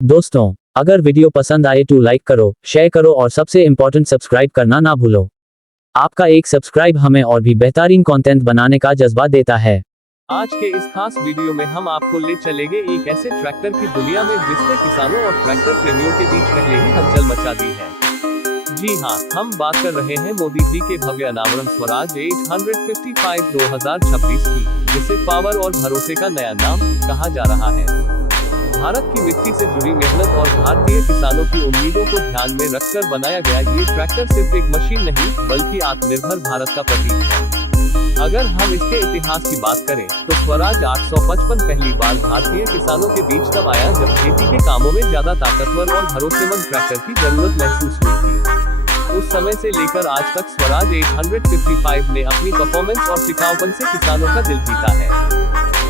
दोस्तों, अगर वीडियो पसंद आए तो लाइक करो, शेयर करो और सबसे इम्पोर्टेंट सब्सक्राइब करना ना भूलो। आपका एक सब्सक्राइब हमें और भी बेहतरीन कंटेंट बनाने का जज्बा देता है। आज के इस खास वीडियो में हम आपको ले चलेंगे एक ऐसे ट्रैक्टर की दुनिया में जिसने किसानों और ट्रैक्टर प्रेमियों के बीच पहले ही हलचल मचा दी है। जी हाँ, हम बात कर रहे हैं मोदी जी के भव्य अनावरण स्वराज 855 2026 की, जिसे पावर और भरोसे का नया नाम कहा जा रहा है। भारत की मिट्टी से जुड़ी मेहनत और भारतीय किसानों की उम्मीदों को ध्यान में रखकर बनाया गया ये ट्रैक्टर सिर्फ एक मशीन नहीं बल्कि आत्मनिर्भर भारत का प्रतीक है। अगर हम इसके इतिहास की बात करें तो स्वराज 855 पहली बार भारतीय किसानों के बीच तब आया जब खेती के कामों में ज्यादा ताकतवर और भरोसेमंद ट्रैक्टर की जरूरत महसूस हुई थी। उस समय से लेकर आज तक स्वराज 855 ने अपनी परफॉर्मेंस और टिकाऊपन से किसानों का दिल जीता है।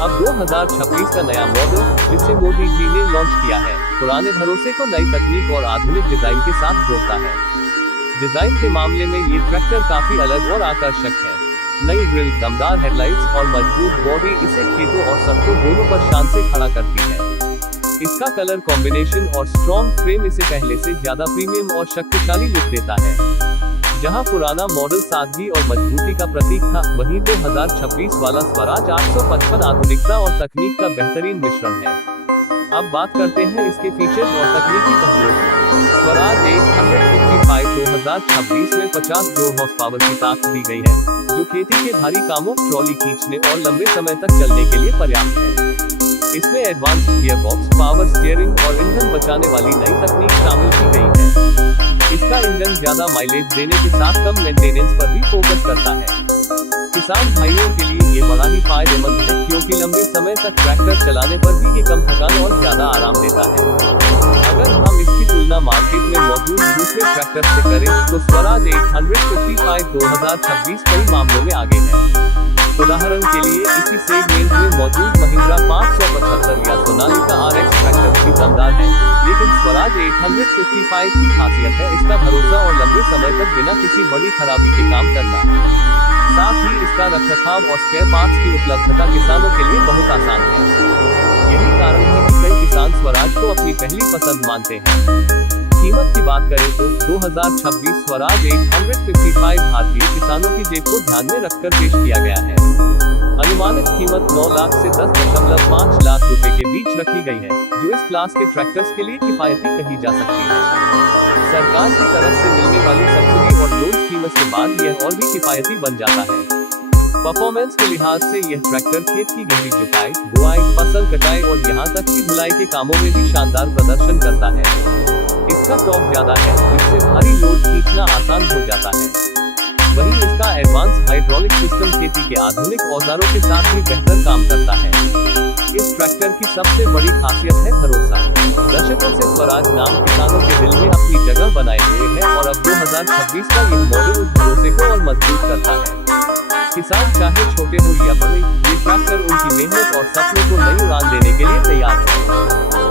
अब 2026 का नया मॉडल जिसे मोदी जी ने लॉन्च किया है, पुराने भरोसे को नई तकनीक और आधुनिक डिजाइन के साथ जोड़ता है। डिजाइन के मामले में ये ट्रैक्टर काफी अलग और आकर्षक है। नई ग्रिल, दमदार हेडलाइट्स और मजबूत बॉडी इसे खेतों और सड़कों दोनों पर शान से खड़ा करती है। इसका कलर कॉम्बिनेशन और स्ट्रॉन्ग फ्रेम इसे पहले से ज्यादा प्रीमियम और शक्तिशाली लुक देता है। जहां पुराना मॉडल सादगी और मजबूती का प्रतीक था, वहीं 2026 वाला स्वराज 855 आधुनिकता और तकनीक का बेहतरीन मिश्रण है। अब बात करते हैं इसके फीचर्स और तकनीकी पहलुओं की। स्वराज 855 2026 में 50 जोर हॉर्स पावर की ताकत दी गई है, जो खेती के भारी कामों, ट्रॉली खींचने और लंबे समय तक चलने के लिए पर्याप्त है। इसमें advance gear box, power steering और ईंधन बचाने वाली नई तकनीक शामिल की गई है। इसका इंजन ज्यादा माइलेज देने के साथ कम मेंटेनेंस पर भी फोकस करता है। किसान भाइयों के लिए ये बड़ा ही फायदेमंद है, क्योंकि लंबे समय तक ट्रैक्टर चलाने पर भी ये कम थकान और ज्यादा आराम देता है। अगर हम इसकी तुलना मार्केट में मौजूद दूसरे ट्रैक्टर से करें तो स्वराज 855 2026 कई मामलों में आगे है। उदाहरण के लिए इसी सेगमेंट में मौजूद महिंद्रा 575 या सोनालिका RX ट्रैक्टर भी दमदार है, लेकिन स्वराज 855 की खासियत है इसका भरोसा और लंबे समय तक बिना किसी बड़ी खराबी के काम करना। साथ ही इसका रखरखाव और स्पेयर पार्ट्स की उपलब्धता किसानों के लिए बहुत आसान है। यही कारण है कि कई किसान स्वराज को अपनी पहली पसंद मानते हैं। कीमत की बात करें तो 2026 स्वराज 855 भारतीय किसानों की जेब को ध्यान में रखकर पेश किया गया है। अनुमानित कीमत 9 लाख से 10.5 लाख रुपए के बीच रखी गई है, जो इस क्लास के ट्रैक्टर्स के लिए किफायती कही जा सकती है। सरकार की तरफ से मिलने वाली सब्सिडी और लोन स्कीम्स के बाद यह और भी किफायती बन जाता है। परफॉर्मेंस के लिहाज से यह ट्रैक्टर खेत की गहरी जुताई, बुआई, फसल कटाई और यहाँ तक कि धुलाई के कामों में भी शानदार प्रदर्शन करता है। इसका टॉर्क ज्यादा है, जिससे भारी लोड खींचना आसान हो जाता है। वहीं इसका एडवांस हाइड्रोलिक सिस्टम खेती के आधुनिक औजारों के साथ भी बेहतर काम करता है। इस ट्रैक्टर की सबसे बड़ी खासियत है भरोसा। दशकों से स्वराज नाम किसानों के दिल में अपनी जगह बनाए हुए है और अब 2026 का यह मॉडल उस भरोसे को और मजबूत करता है। किसान चाहे छोटे हो या बड़े, ये ट्रैक्टर उनकी मेहनत और सपनों को नई उड़ान देने के लिए तैयार है।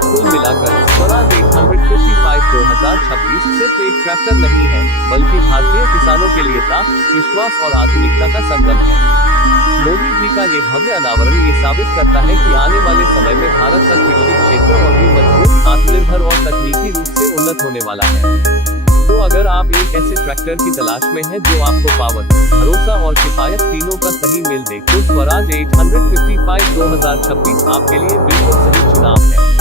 कुल मिलाकर स्वराज 855 2026 सिर्फ एक ट्रैक्टर नहीं है, बल्कि भारतीय किसानों के लिए ताकत, विश्वास और आधुनिकता का संगम है। मोदी जी का ये भव्य अनावरण ये साबित करता है कि आने वाले समय में भारत का कृषि क्षेत्र और भी मजबूत, आत्मनिर्भर और तकनीकी रूप से उन्नत होने वाला है। तो अगर आप एक ऐसे ट्रैक्टर की तलाश में हैं जो आपको पावर, भरोसा और किफायत तीनों का सही मेल दे, तो स्वराज 855 2026 आपके लिए बिल्कुल सही चुनाव है।